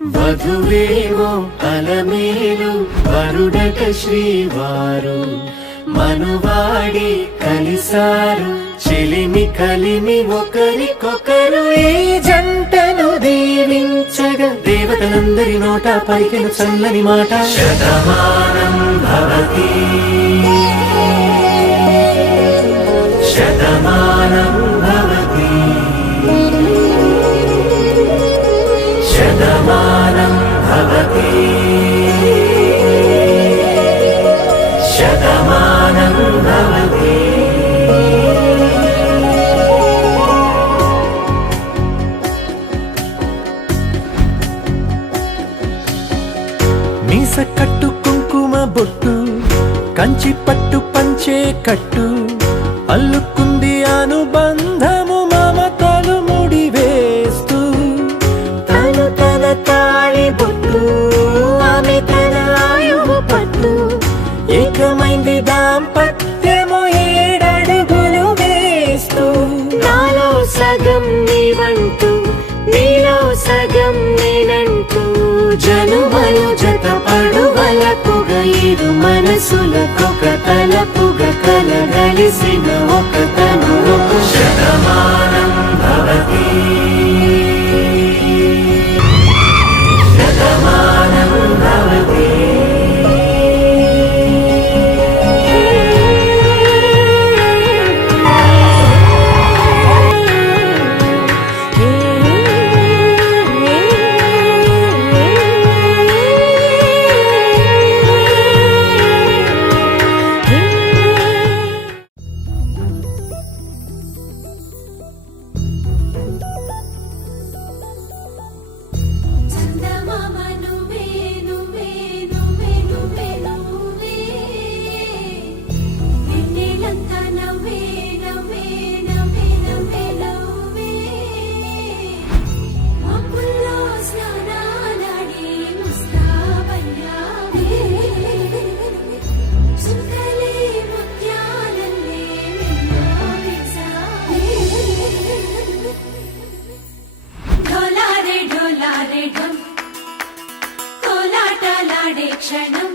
వధువేమో అలమేలు వరుడట శ్రీవారు మనువాడి కలిసారు చెలిమి కలిమి ఒకరికొకరు ఈ జంటను దీవించగా దేవతలందరి నోట పలికిన చల్లని మాట శతమానం భవతి శతమానం భవతి శతమానం భవతి శతమానం భవతి. మీస కట్టు కుంకుమ బొట్టు కంచి పట్టు పంచే కట్టు అల్లుకుంది అనుబంధము మమతలు ముడివేస్తూ తను తన తాళి బొట్టు ఆమె తన ఆయువు పట్టు ఏకమైంది దాంపత్యము 7 అడుగులు వేస్తూ నాలో సగం నీవంటూ నీలో సగం నేనంటూ జనుమలు జతపడువలపుగ ఇరు మనసులకొక తలపుగ కలగలిసిన ఒక తను శతమానం భవతి శతమానం భవతి. క్షణం